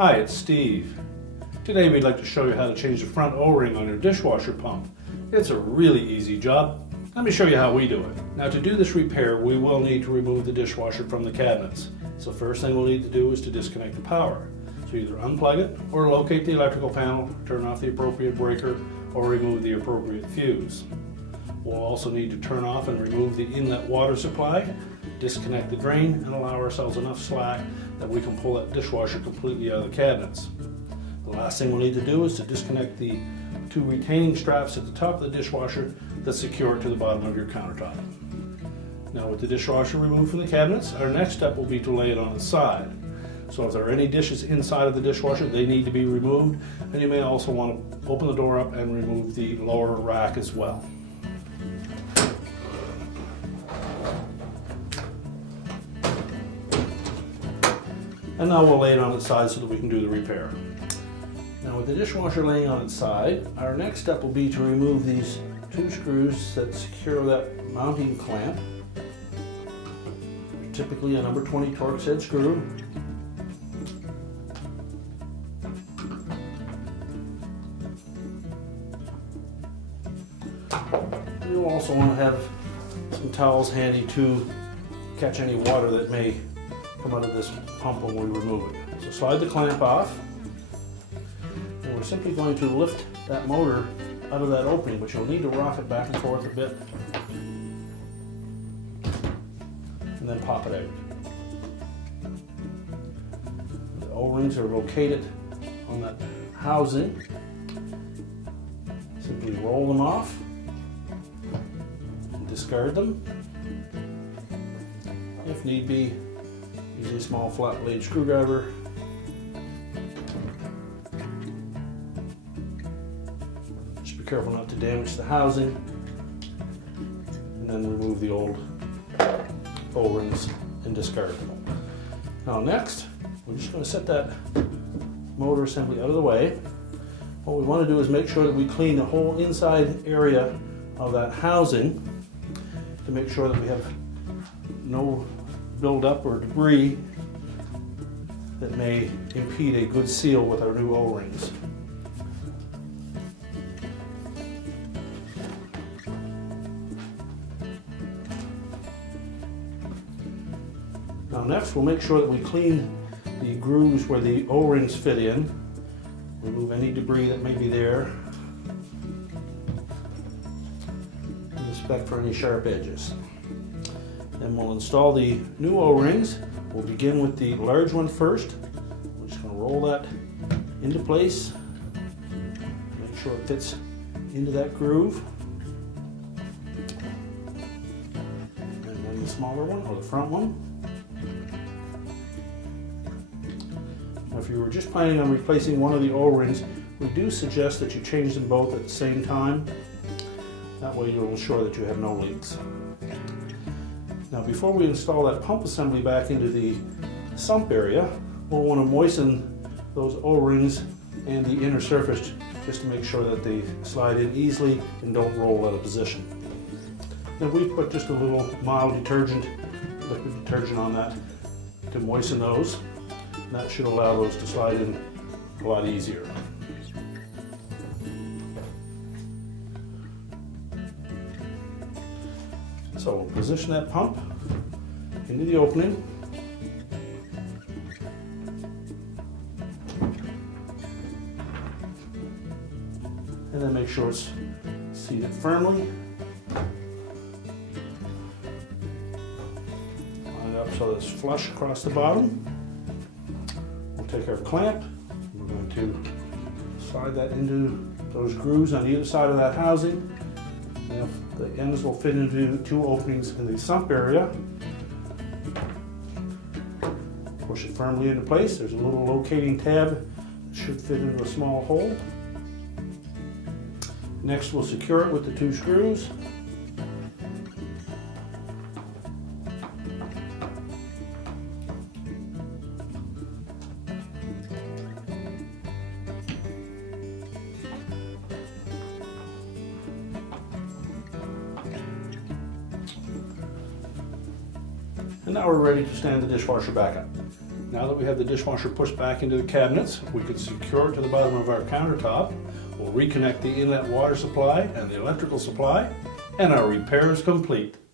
Hi, it's Steve. Today we'd like to show you how to change the front O-ring on your dishwasher pump. It's a really easy job. Let me show you how we do it. Now to do this repair, we will need to remove the dishwasher from the cabinets. So first thing we'll need to do is to disconnect the power. So either unplug it or locate the electrical panel, turn off the appropriate breaker, or remove the appropriate fuse. We'll also need to turn off and remove the inlet water supply, disconnect the drain, and allow ourselves enough slack that we can pull that dishwasher completely out of the cabinets. The last thing we'll need to do is to disconnect the two retaining straps at the top of the dishwasher that secure it to the bottom of your countertop. Now with the dishwasher removed from the cabinets, our next step will be to lay it on its side. So if there are any dishes inside of the dishwasher, they need to be removed, and you may also want to open the door up and remove the lower rack as well. And now we'll lay it on its side so that we can do the repair. Now with the dishwasher laying on its side, our next step will be to remove these two screws that secure that mounting clamp. Typically a number 20 Torx head screw. You'll also want to have some towels handy to catch any water that may come out of this pump when we remove it. So slide the clamp off, and we're simply going to lift that motor out of that opening, but you'll need to rock it back and forth a bit and then pop it out. The O-rings are located on that housing. Simply roll them off and discard them. If need be, use a small flat blade screwdriver. Just be careful not to damage the housing, and then remove the old O-rings and discard them. Now next, we're just going to set that motor assembly out of the way. What we want to do is make sure that we clean the whole inside area of that housing to make sure that we have no buildup or debris that may impede a good seal with our new O-rings. Now next we'll make sure that we clean the grooves where the O-rings fit in, remove any debris that may be there, and inspect for any sharp edges. Then we'll install the new O-rings. We'll begin with the large one first. We're just going to roll that into place. Make sure it fits into that groove. And then the smaller one, or the front one. Now if you were just planning on replacing one of the O-rings, we do suggest that you change them both at the same time. That way you'll ensure that you have no leaks. Now before we install that pump assembly back into the sump area, we'll want to moisten those O-rings and the inner surface just to make sure that they slide in easily and don't roll out of position. Then we put just a little mild detergent, liquid detergent on that to moisten those. And that should allow those to slide in a lot easier. So we'll position that pump into the opening. And then make sure it's seated firmly. Line it up so that it's flush across the bottom. We'll take our clamp. We're going to slide that into those grooves on either side of that housing. And the ends will fit into two openings in the sump area. Push it firmly into place. There's a little locating tab that should fit into a small hole. Next we'll secure it with the two screws. And now we're ready to stand the dishwasher back up. Now Now that we have the dishwasher pushed back into the cabinets, we can secure it to the bottom of our countertop. We'll reconnect the inlet water supply and the electrical supply, and our repair is complete.